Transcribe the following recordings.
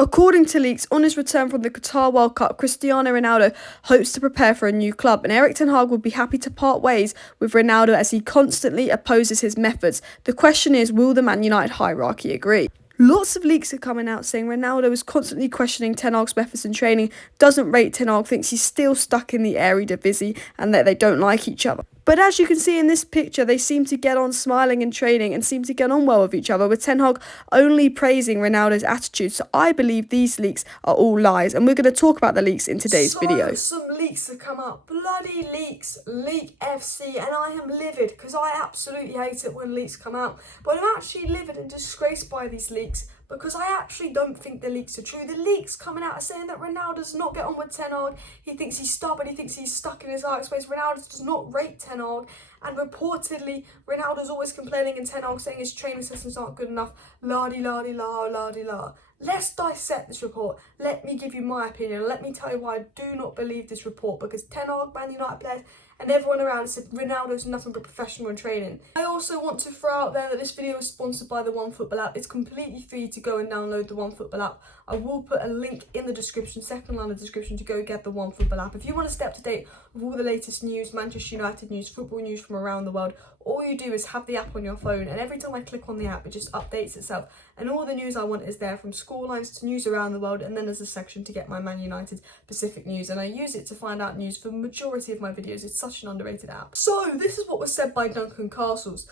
According to leaks, on his return from the Qatar World Cup, Cristiano Ronaldo hopes to prepare for a new club, and Erik ten Hag would be happy to part ways with Ronaldo as he constantly opposes his methods. The question is, will the Man United hierarchy agree? Lots of leaks are coming out saying Ronaldo is constantly questioning Ten Hag's methods in training, doesn't rate Ten Hag, thinks he's still stuck in the Eredivisie and that they don't like each other. But as you can see in this picture, they seem to get on smiling in training and seem to get on well with each other, with Ten Hag only praising Ronaldo's attitude. So I believe these leaks are all lies, and we're going to talk about the leaks in today's video. Some leaks have come out, bloody leaks, Leak FC, and I am livid because I absolutely hate it when leaks come out. But I'm actually livid and disgraced by these leaks because I actually don't think the leaks are true. The leaks coming out are saying that Ronaldo does not get on with Ten Hag. He thinks he's stubborn. He thinks he's stuck in his Ajax ways. Ronaldo does not rate Ten Hag. And reportedly, Ronaldo's always complaining and Ten Hag saying his training sessions aren't good enough. La-di-la-di-la, la-di-la. Let's dissect this report. Let me give you my opinion. Let me tell you why I do not believe this report. Because Ten Hag, Man United players, and everyone around said Ronaldo's nothing but professional in training. I also want to throw out there that this video is sponsored by the OneFootball app. It's completely free to go and download the OneFootball app. I will put a link in the description, second line of the description, to go get the OneFootball app. If you want to stay up to date with all the latest news, Manchester United news, football news from around the world, all you do is have the app on your phone, and every time I click on the app, it just updates itself. And all the news I want is there, from scorelines to news around the world, and then there's a section to get my Man United Pacific news. And I use it to find out news for the majority of my videos. It's such an underrated app. So this is what was said by Duncan Castles.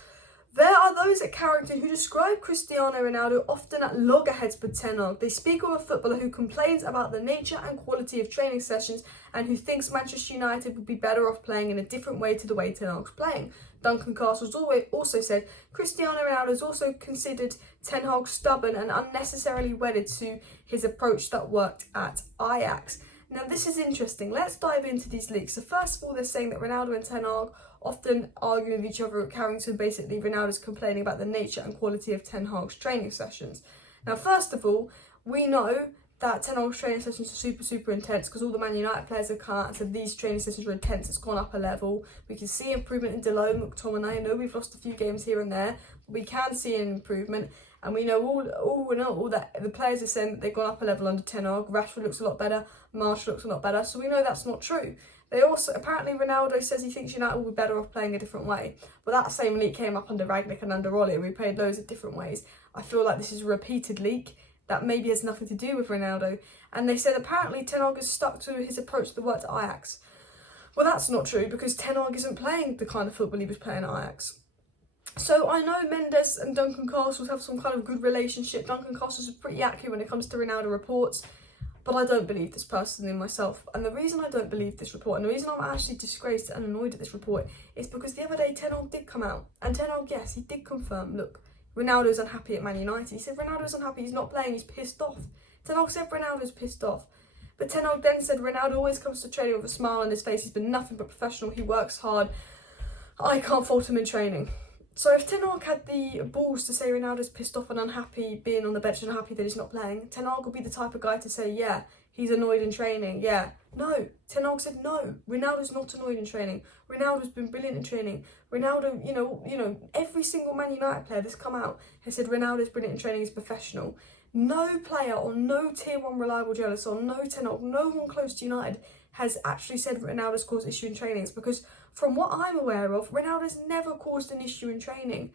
There are those at Carrington who describe Cristiano Ronaldo often at loggerheads with Ten Hag. They speak of a footballer who complains about the nature and quality of training sessions and who thinks Manchester United would be better off playing in a different way to the way Ten Hag's playing. Duncan Castles also said Cristiano Ronaldo is also considered Ten Hag stubborn and unnecessarily wedded to his approach that worked at Ajax. Now this is interesting. Let's dive into these leaks. So first of all, they're saying that Ronaldo and Ten Hag often argue with each other at Carrington. Basically, Ronaldo's complaining about the nature and quality of Ten Hag's training sessions. Now, first of all, we know that Ten Hag's training sessions are super intense because all the Man United players have come out and said these training sessions are intense. It's gone up a level. We can see improvement in Delo, McTominay. I know we've lost a few games here and there, but we can see an improvement. And we know all that the players are saying that they've gone up a level under Ten Hag. Rashford looks a lot better. Marshall looks a lot better. So we know that's not true. They also, apparently Ronaldo says he thinks United will be better off playing a different way. But that same leak came up under Ragnick and under Ollie, and we played loads of different ways. I feel like this is a repeated leak that maybe has nothing to do with Ronaldo. And they said apparently Ten Hag is stuck to his approach that worked at Ajax. Well, that's not true because Ten Hag isn't playing the kind of football he was playing at Ajax. So I know Mendes and Duncan Castles have some kind of good relationship. Duncan Castles is pretty accurate when it comes to Ronaldo reports. But I don't believe this personally myself. And the reason I don't believe this report, and the reason I'm actually disgraced and annoyed at this report, is because the other day Ten Hag did come out. And Ten Hag, yes, he did confirm, look, Ronaldo's unhappy at Man United. He said Ronaldo's unhappy, he's not playing, he's pissed off. Ten Hag said Ronaldo's pissed off. But Ten Hag then said Ronaldo always comes to training with a smile on his face. He's been nothing but professional, he works hard. I can't fault him in training. So if Ten Hag had the balls to say Ronaldo's pissed off and unhappy being on the bench and unhappy that he's not playing, Ten Hag would be the type of guy to say, yeah, he's annoyed in training, yeah. No, Ten Hag said no, Ronaldo's not annoyed in training. Ronaldo's been brilliant in training. Ronaldo, you know, every single Man United player that's come out has said Ronaldo's brilliant in training, he's professional. No player or no tier 1 reliable journalist or no Ten Hag, no one close to United has actually said Ronaldo's caused issue in trainings, because from what I'm aware of, Ronaldo's never caused an issue in training.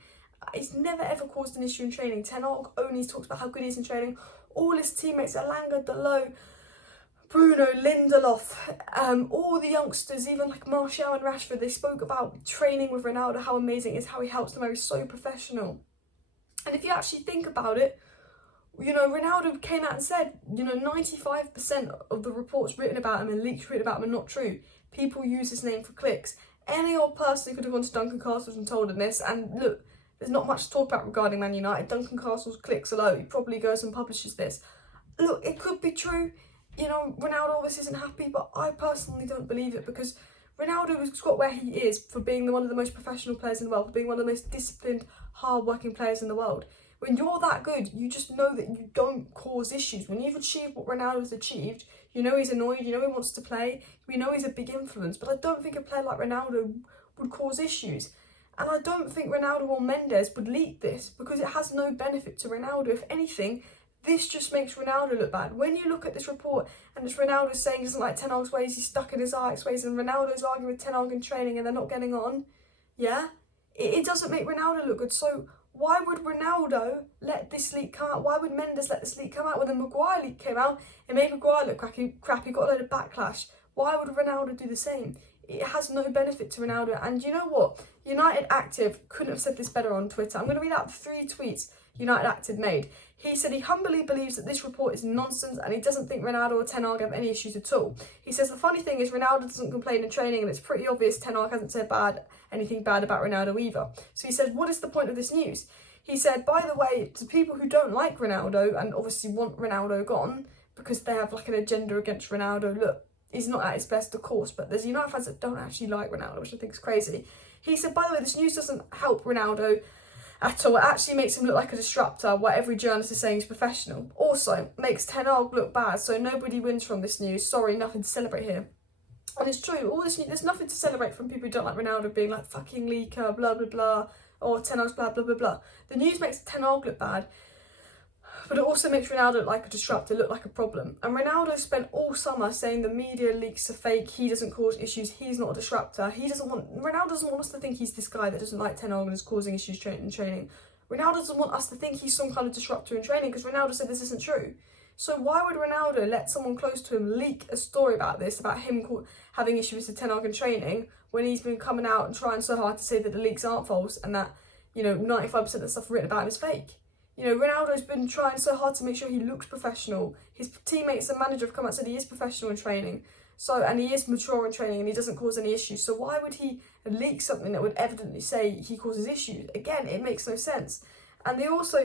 He's never ever caused an issue in training. Ten Hag only talks about how good he is in training. All his teammates, Elanga, Delo, Bruno, Lindelof, all the youngsters, even like Martial and Rashford, they spoke about training with Ronaldo, how amazing it is, how he helps them, how he's so professional. And if you actually think about it, you know, Ronaldo came out and said, you know, 95% of the reports written about him and leaks written about him are not true. People use his name for clicks. Any old person could have gone to Duncan Castles and told him this. And look, there's not much to talk about regarding Man United. Duncan Castles clicks alone. He probably goes and publishes this. Look, it could be true. You know, Ronaldo obviously isn't happy, but I personally don't believe it, because Ronaldo has got where he is for being one of the most professional players in the world, for being one of the most disciplined, hard-working players in the world. When you're that good, you just know that you don't cause issues. When you've achieved what Ronaldo's achieved, you know he's annoyed, you know he wants to play, we know he's a big influence, but I don't think a player like Ronaldo would cause issues. And I don't think Ronaldo or Mendes would leak this, because it has no benefit to Ronaldo. If anything, This just makes Ronaldo look bad. When you look at this report and it's Ronaldo saying he doesn't like Ten Hag's ways, he's stuck in his Ajax ways, and Ronaldo's arguing with Ten Hag in training and they're not getting on, yeah, it doesn't make Ronaldo look good. So why would Ronaldo let this leak come out? Why would Mendes let this leak come out? When the Maguire leak came out, it made Maguire look crap. He got a load of backlash. Why would Ronaldo do the same? It has no benefit to Ronaldo. And you know what? United Active couldn't have said this better on Twitter. I'm going to read out 3 tweets United Active made. He said he humbly believes that this report is nonsense and he doesn't think Ronaldo or Ten Hag have any issues at all. He says the funny thing is Ronaldo doesn't complain in training and it's pretty obvious Ten Hag hasn't said anything bad about Ronaldo either. So he said, what is the point of this news? He said, by the way, to people who don't like Ronaldo and obviously want Ronaldo gone because they have like an agenda against Ronaldo, look, he's not at his best, of course, but there's United fans that don't actually like Ronaldo, which I think is crazy. He said, by the way, this news doesn't help Ronaldo at all. It actually makes him look like a disruptor, what every journalist is saying is professional. Also, makes Ten Hag look bad, so nobody wins from this news. Sorry, nothing to celebrate here. And it's true, all this news, there's nothing to celebrate from people who don't like Ronaldo being like fucking leaker, blah, blah, blah, or Ten Hag's blah, blah, blah, blah. The news makes Ten Hag look bad, but it also makes Ronaldo look like a disruptor, look like a problem. And Ronaldo spent all summer saying the media leaks are fake, he doesn't cause issues, he's not a disruptor. Ronaldo doesn't want us to think he's this guy that doesn't like Ten Hag and is causing issues in training. Ronaldo doesn't want us to think he's some kind of disruptor in training because Ronaldo said this isn't true. So why would Ronaldo let someone close to him leak a story about this, about him having issues with Ten Hag in training, when he's been coming out and trying so hard to say that the leaks aren't false and that, 95% of the stuff written about him is fake? Ronaldo's been trying so hard to make sure he looks professional. His teammates and manager have come out and said he is professional in training. And he is mature in training and he doesn't cause any issues. So why would he leak something that would evidently say he causes issues? Again, it makes no sense. And they also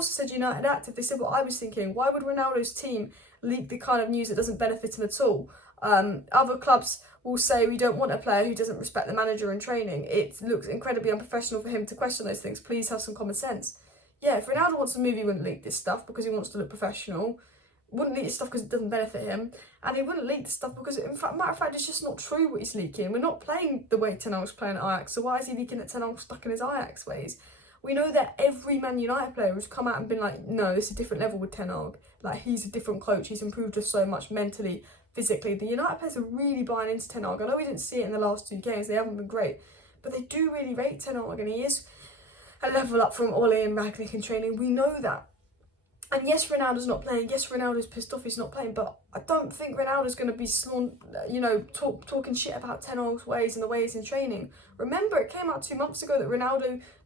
said United Active, they said what I was thinking, why would Ronaldo's team leak the kind of news that doesn't benefit him at all? Other clubs will say we don't want a player who doesn't respect the manager in training. It looks incredibly unprofessional for him to question those things. Please have some common sense. Yeah, if Ronaldo wants to move, he wouldn't leak this stuff because he wants to look professional. Wouldn't leak this stuff because it doesn't benefit him. And he wouldn't leak this stuff because, matter of fact, it's just not true what he's leaking. We're not playing the way Ten Hag's playing at Ajax, so why is he leaking that Ten Hag's stuck in his Ajax ways? We know that every Man United player has come out and been like, no, it's a different level with Ten Hag. Like, he's a different coach. He's improved us so much mentally, physically. The United players are really buying into Ten Hag. I know we didn't see it in the last 2 games. They haven't been great. But they do really rate Ten Hag, and he is a level up from Ole and Ragnick in training. We know that. And yes, Ronaldo's not playing. Yes, Ronaldo's pissed off he's not playing. But I don't think Ronaldo's going to be talking shit about Ten Hag's ways and the ways in training. Remember, it came out 2 months ago that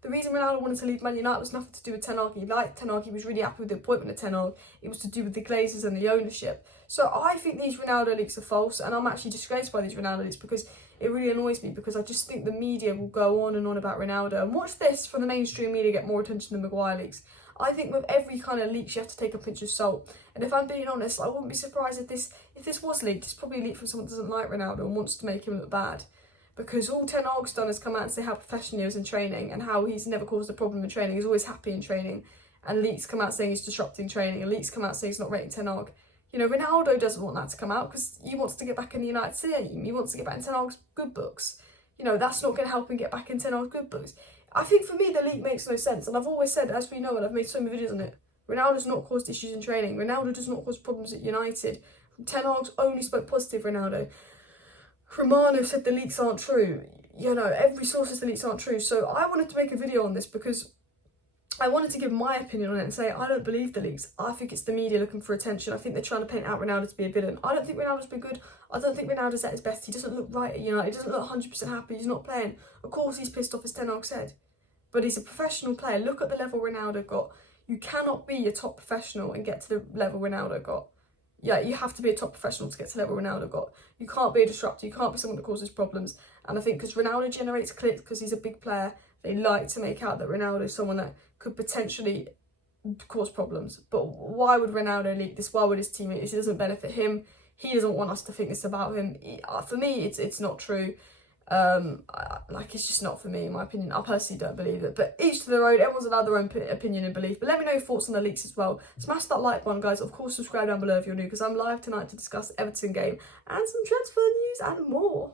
the reason Ronaldo wanted to leave Man United was nothing to do with Ten Hag. He liked Ten Hag. He was really happy with the appointment of Ten Hag. It was to do with the Glazers and the ownership. So I think these Ronaldo leaks are false, and I'm actually disgraced by these Ronaldo leaks because it really annoys me, because I just think the media will go on and on about Ronaldo. And watch this, for the mainstream media get more attention than Maguire leaks. I think with every kind of leaks, you have to take a pinch of salt. And if I'm being honest, I wouldn't be surprised if this was leaked. It's probably leaked from someone that doesn't like Ronaldo and wants to make him look bad. Because all Ten Hag's done is come out and say how professional he is in training and how he's never caused a problem in training. He's always happy in training. And leaks come out saying he's disrupting training. And leaks come out saying he's not rating Ten Hag. Ronaldo doesn't want that to come out because he wants to get back in the United team. He wants to get back in Ten Hag's good books. That's not going to help him get back in Ten Hag's good books. I think for me, the leak makes no sense. And I've always said, as we know, and I've made so many videos on it, Ronaldo's not caused issues in training. Ronaldo does not cause problems at United. Ten Hag's only spoke positive, Ronaldo. Romano said the leaks aren't true. Every source says the leaks aren't true. So I wanted to make a video on this because I wanted to give my opinion on it and say, I don't believe the leaks. I think it's the media looking for attention. I think they're trying to paint out Ronaldo to be a villain. I don't think Ronaldo's been good. I don't think Ronaldo's at his best. He doesn't look right at United. He doesn't look 100% happy. He's not playing. Of course he's pissed off, as Ten Hag said. But he's a professional player. Look at the level Ronaldo got. You cannot be a top professional and get to the level Ronaldo got. Yeah, you have to be a top professional to get to the level Ronaldo got. You can't be a disruptor. You can't be someone that causes problems. And I think because Ronaldo generates clicks, because he's a big player, they like to make out that Ronaldo is someone that could potentially cause problems. But why would Ronaldo leak this? Why would his teammates? It doesn't benefit him. He doesn't want us to think this about him. For me, it's not true. It's just not for me, in my opinion. I personally don't believe it. But each to their own. Everyone's allowed their own opinion and belief. But let me know your thoughts on the leaks as well. Smash that like button, guys. Of course, subscribe down below if you're new, because I'm live tonight to discuss the Everton game and some transfer news and more.